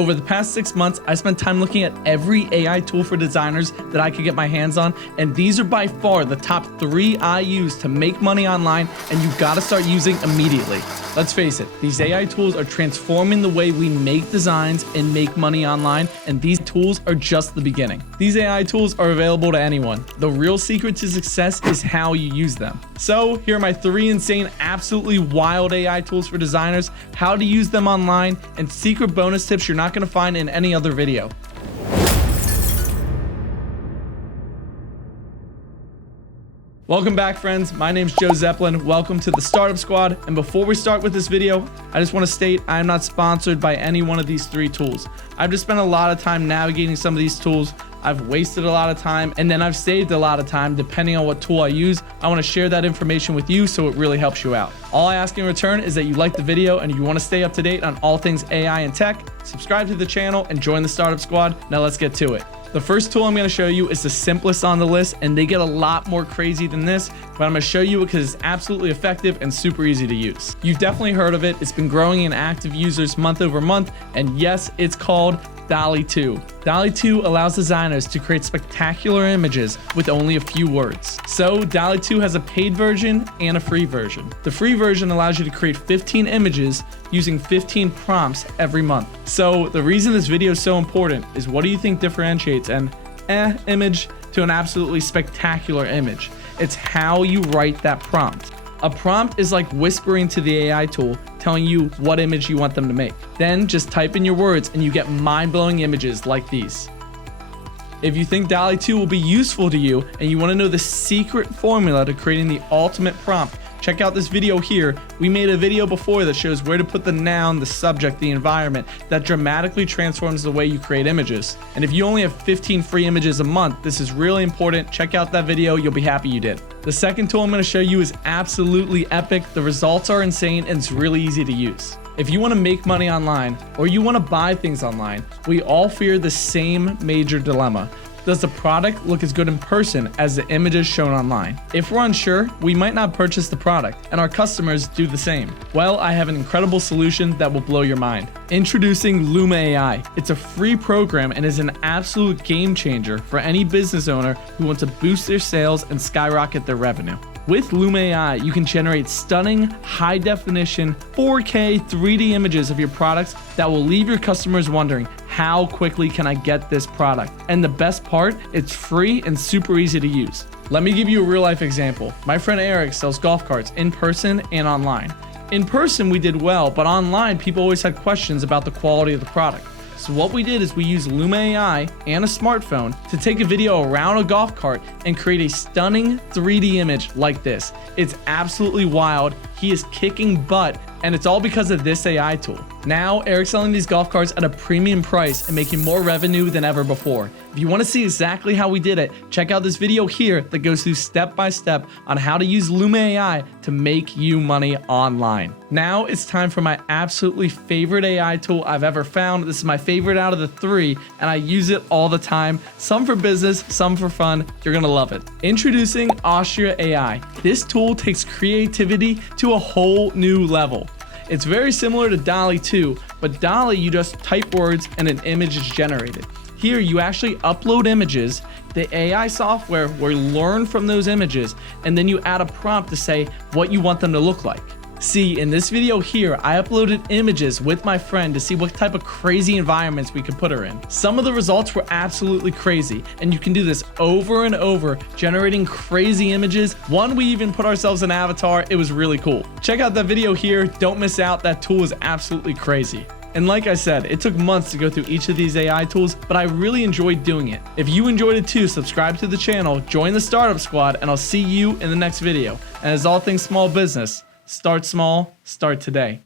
Over the past 6 months, I spent time looking at every AI tool for designers that I could get my hands on, and these are by far the top 3 I use to make money online, and you've got to start using immediately. Let's face it, these AI tools are transforming the way we make designs and make money online, and these tools are just the beginning. These AI tools are available to anyone. The real secret to success is how you use them. So here are my 3 insane, absolutely wild AI tools for designers, how to use them online, and secret bonus tips you're not going to find in any other video. Welcome back, friends. My name's Joe Zeplin. Welcome to the Startup Squad. And before we start with this video, I just want to state I am not sponsored by any one of these 3 tools. I've just spent a lot of time navigating some of these tools. I've wasted a lot of time, and then I've saved a lot of time depending on what tool I use. I want to share that information with you so it really helps you out. All I ask in return is that you like the video and you want to stay up to date on all things AI and tech. Subscribe to the channel and join the Startup Squad. Now let's get to it. The first tool I'm going to show you is the simplest on the list, and they get a lot more crazy than this, but I'm going to show you because it's absolutely effective and super easy to use. You've definitely heard of it. It's been growing in active users month over month, and yes, it's called DALLE 2. DALLE 2 allows designers to create spectacular images with only a few words. So DALLE 2 has a paid version and a free version. The free version allows you to create 15 images using 15 prompts every month. So the reason this video is so important is, what do you think differentiates an image to an absolutely spectacular image? It's how you write that prompt. A prompt is like whispering to the AI tool, telling you what image you want them to make. Then just type in your words and you get mind-blowing images like these. If you think DALLE 2 will be useful to you and you want to know the secret formula to creating the ultimate prompt, check out this video here. We made a video before that shows where to put the noun, the subject, the environment that dramatically transforms the way you create images. And if you only have 15 free images a month, this is really important. Check out that video. You'll be happy you did. The second tool I'm going to show you is absolutely epic. The results are insane and it's really easy to use. If you want to make money online or you want to buy things online, we all fear the same major dilemma. Does the product look as good in person as the images shown online? If we're unsure, we might not purchase the product, and our customers do the same. Well, I have an incredible solution that will blow your mind. Introducing Luma AI. It's a free program and is an absolute game changer for any business owner who wants to boost their sales and skyrocket their revenue. With Luma AI, you can generate stunning, high-definition, 4K 3D images of your products that will leave your customers wondering, how quickly can I get this product? And the best part, it's free and super easy to use. Let me give you a real-life example. My friend Eric sells golf carts in person and online. In person, we did well, but online, people always had questions about the quality of the product. So what we did is we used Luma AI and a smartphone to take a video around a golf cart and create a stunning 3D image like this. It's absolutely wild. He is kicking butt, and it's all because of this AI tool. Now, Eric's selling these golf carts at a premium price and making more revenue than ever before. If you want to see exactly how we did it, check out this video here that goes through step by step on how to use Luma AI to make you money online. Now it's time for my absolutely favorite AI tool I've ever found. This is my favorite out of the 3, and I use it all the time. Some for business, some for fun. You're gonna love it. Introducing Astria-AI. This tool takes creativity to a whole new level. It's very similar to DALLE 2, but DALLE, you just type words and an image is generated. Here, you actually upload images, the AI software will learn from those images, and then you add a prompt to say what you want them to look like. See, in this video here, I uploaded images with my friend to see what type of crazy environments we could put her in. Some of the results were absolutely crazy, and you can do this over and over, generating crazy images. One, we even put ourselves in avatar. It was really cool. Check out that video here. Don't miss out. That tool is absolutely crazy. And like I said, it took months to go through each of these AI tools, but I really enjoyed doing it. If you enjoyed it too, subscribe to the channel, join the Startup Squad, and I'll see you in the next video. And as all things small business, start small, start today.